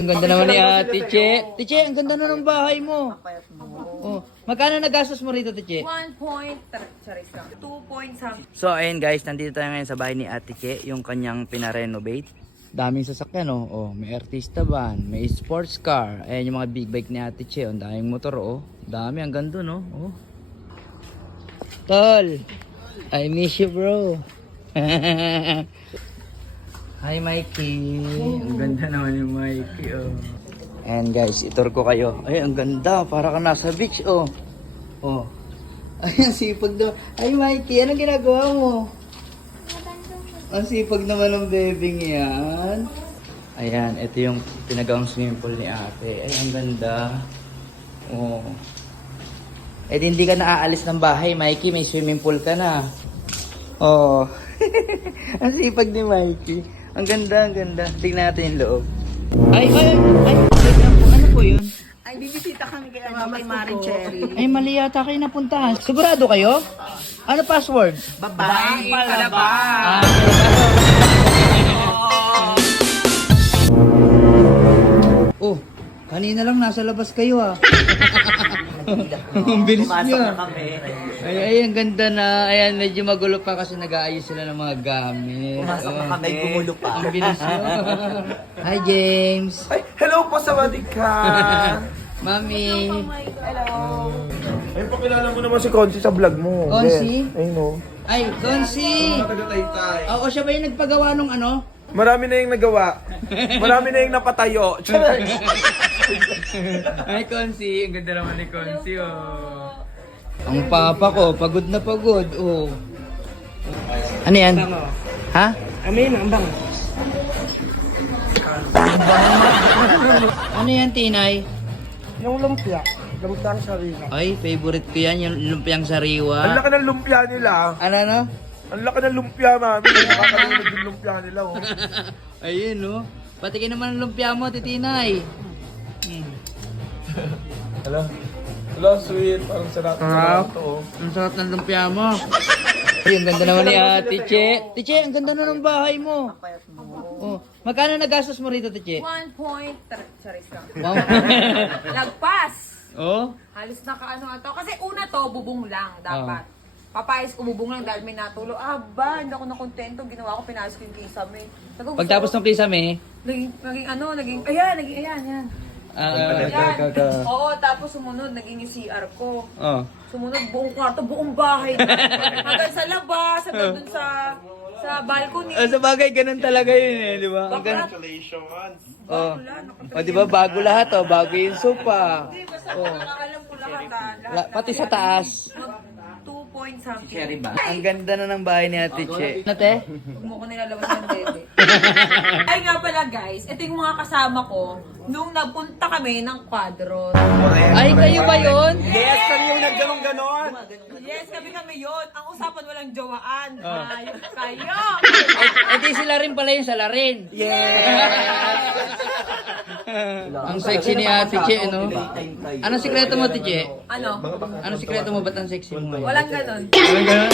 Ang ganda naman ni Ate Che. Tiche, ang ganda na ng bahay mo. Oh, magkano nagastos mo rito, Tiche? 1 point, charis lang. 2 point something. So, ayun guys, nandito tayo ngayon sa bahay ni Ate Che, yung kanyang pinarenovate. Daming sasakyan, oh. Oh, may artista van, may sports car. Ayan yung mga big bike ni Ate Che. Ang daming motor, oh. Dami, ang ganda, no? Oh. Tol, I miss you, bro. Hi, Mikey. Ang ganda naman yung Mikey, oh. And guys, itur ko kayo. Ay, ang ganda. Para ka nasa beach, oh. Oh. Ay, ang sipag na. Ay, Mikey, anong ginagawa mo? Ang sipag naman ng bebing yan. Ayan, ito yung pinagawang swimming pool ni ate. Ay, ang ganda. Oh. Eh, hindi ka na aalis ng bahay, Mikey. May swimming pool ka na. Oh. Ang sipag ni Mikey. Ang ganda, ang ganda. Tingnan natin yung loob. Ay, ano po yun? Ay, bibisita kami kay Mari Cherry. Ay, mali yata kayo napuntahan. Sigurado kayo? Ano password? Babae palaba. Ah, oh, kanina lang nasa labas kayo ah. Ang bilis niya. Ay, ang ganda na. Ayan, medyo magulo pa kasi nag-aayos sila ng mga gamit. Pumasok na kami, gumulo pa. Ang bilis niya. Hi, James. Ay, hello po sa Wadika! Mami. Hello. Ay, pakilala mo naman si Consi sa vlog mo. Consi? Ayun o. Ay, Gonsi. Taga-taytay. Oo, siya ba yung nagpagawa nung ano? Marami na yung nagawa. Marami na yung napatayo. Ay, Konsi. Ang ganda naman ni Konsi, oh. Ang papa ko, pagod na pagod, oh. Ano yan? Ha? Amin, ang bang. Ano yan, Tinay? Yung lumpia. Lumpia ang sarili. Ay, favorite ko yan, yung lumpiang Ang sariwa. laki ng lumpia nila. Ano? Ang laki ng lumpia, mami. Nakakalimutan yung lumpia nila, oh. Ayun, oh. Patikin naman ang lumpia mo, Titinay. Hello? Hello, sweet. Parang sarap. Sarap to, oh. Ang sarap ng lumpia mo. Ay, ang ganda naman ni Ate Che. Tiche, ang ganda na ng bahay mo. Oh, magkano nagastos mo rito, Tiche? 1 point, charis lang. Wow. Lagpas. Oh? Halos nakaano ato. Kasi una to, bubong lang dapat. Papayos ko bubong lang dahil may natulo. Aba, hindi ako nakontento. Ginawa ko, pinayos ko yung kisame. Pagtapos ng kisame, Naging, ayan. Yan. Oo, tapos sumunod, naging yung CR ko. Oh. Sumunod, buong kwarto, buong bahay. Hanggang sa labas, hanggang dun sa balcony. Sa bagay, ganun talaga yun eh, di ba? Ang ganun. Oh. Oh, di ba bago lahat oh, bago yung sofa. Hindi, basta Oh. nakakalam ko lahat. Pati sa taas. 2 point something. Ang ganda na ng bahay ni Ate Che. Nate? Huwag mo ko nilalabas ng bebe. Ay nga pala guys, ito yung mga kasama ko nung nagpunta kami ng Quadros. Ay, kayo ba yun? Yes, kami yung nagganon-ganon. Yes, kami yun. Ang usapan walang jowaan. Ayos kayo. Eh di sila rin pala yung salarin. Ang sexy ni Ate Che, no? Anong sikreto mo, Ate Che? Ano? Anong sikreto mo? Ba't ang sexy mo ngayon? Walang ganon. Walang ganun?